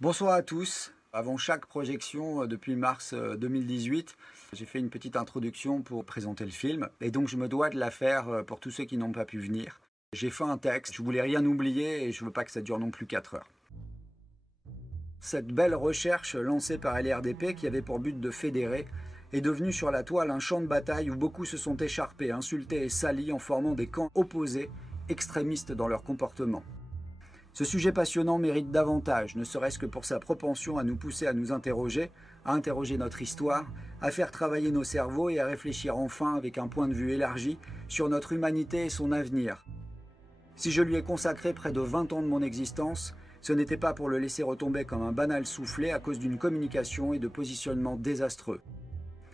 Bonsoir à tous. Avant chaque projection, depuis mars 2018, j'ai fait une petite introduction pour présenter le film. Et donc je me dois de la faire pour tous ceux qui n'ont pas pu venir. J'ai fait un texte, je voulais rien oublier et je veux pas que ça dure non plus 4 heures. Cette belle recherche lancée par LRDP, qui avait pour but de fédérer, est devenue sur la toile un champ de bataille où beaucoup se sont écharpés, insultés et salis en formant des camps opposés, extrémistes dans leur comportement. Ce sujet passionnant mérite davantage, ne serait-ce que pour sa propension à nous pousser à nous interroger, à interroger notre histoire, à faire travailler nos cerveaux et à réfléchir enfin avec un point de vue élargi sur notre humanité et son avenir. Si je lui ai consacré près de 20 ans de mon existence, ce n'était pas pour le laisser retomber comme un banal soufflet à cause d'une communication et de positionnement désastreux.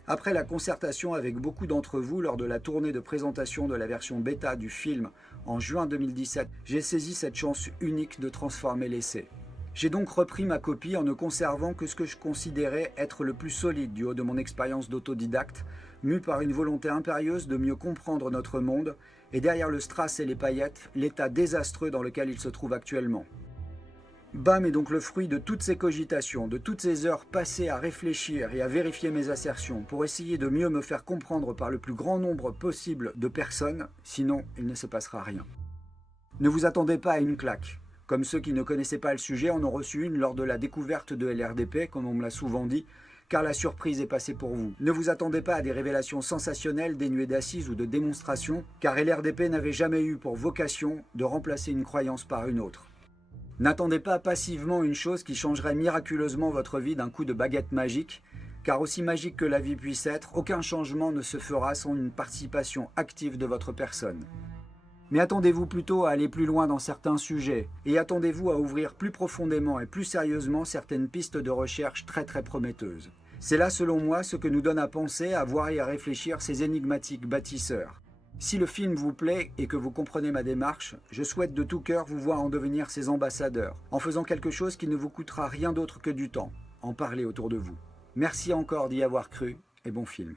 Après la concertation avec beaucoup d'entre vous lors de la tournée de présentation de la version bêta du film en juin 2017, j'ai saisi cette chance unique de transformer l'essai. J'ai donc repris ma copie en ne conservant que ce que je considérais être le plus solide du haut de mon expérience d'autodidacte, mue par une volonté impérieuse de mieux comprendre notre monde et derrière le strass et les paillettes, l'état désastreux dans lequel il se trouve actuellement. BAM est donc le fruit de toutes ces cogitations, de toutes ces heures passées à réfléchir et à vérifier mes assertions pour essayer de mieux me faire comprendre par le plus grand nombre possible de personnes, sinon il ne se passera rien. Ne vous attendez pas à une claque. Comme ceux qui ne connaissaient pas le sujet en ont reçu une lors de la découverte de LRDP, comme on me l'a souvent dit, car la surprise est passée pour vous. Ne vous attendez pas à des révélations sensationnelles dénuées d'assises ou de démonstrations, car LRDP n'avait jamais eu pour vocation de remplacer une croyance par une autre. N'attendez pas passivement une chose qui changerait miraculeusement votre vie d'un coup de baguette magique, car aussi magique que la vie puisse être, aucun changement ne se fera sans une participation active de votre personne. Mais attendez-vous plutôt à aller plus loin dans certains sujets, et attendez-vous à ouvrir plus profondément et plus sérieusement certaines pistes de recherche très prometteuses. C'est là, selon moi, ce que nous donne à penser, à voir et à réfléchir ces énigmatiques bâtisseurs. Si le film vous plaît et que vous comprenez ma démarche, je souhaite de tout cœur vous voir en devenir ses ambassadeurs, en faisant quelque chose qui ne vous coûtera rien d'autre que du temps, en parler autour de vous. Merci encore d'y avoir cru, et bon film.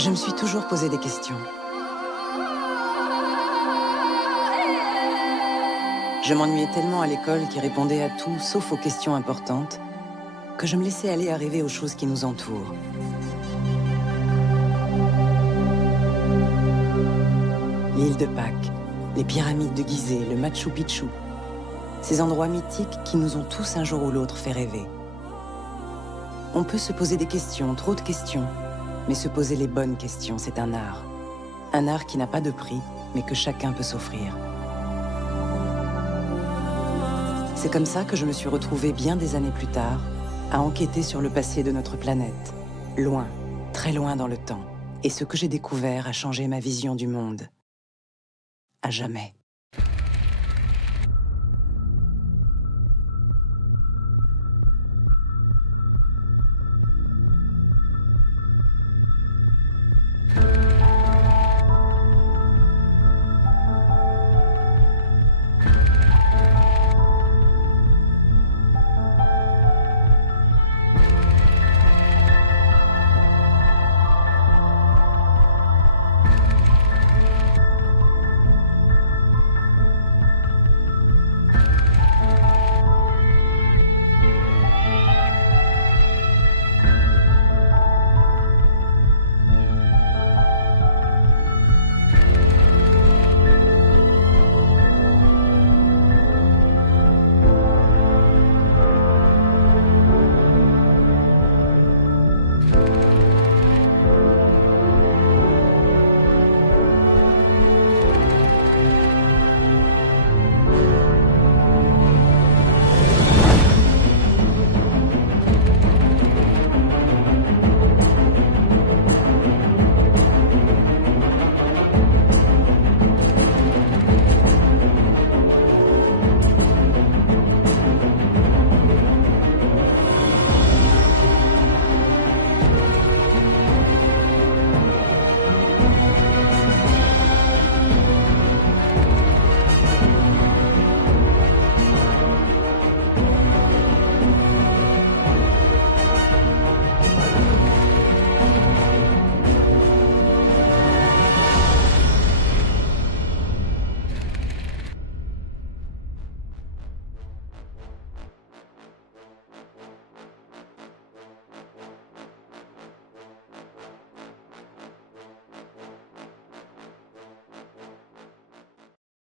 Je me suis toujours posé des questions. Je m'ennuyais tellement à l'école qui répondait à tout sauf aux questions importantes que je me laissais aller à rêver aux choses qui nous entourent. L'île de Pâques, les pyramides de Gizeh, le Machu Picchu. Ces endroits mythiques qui nous ont tous un jour ou l'autre fait rêver. On peut se poser des questions, trop de questions. Mais se poser les bonnes questions, c'est un art. Un art qui n'a pas de prix, mais que chacun peut s'offrir. C'est comme ça que je me suis retrouvée bien des années plus tard, à enquêter sur le passé de notre planète. Loin, très loin dans le temps. Et ce que j'ai découvert a changé ma vision du monde. À jamais.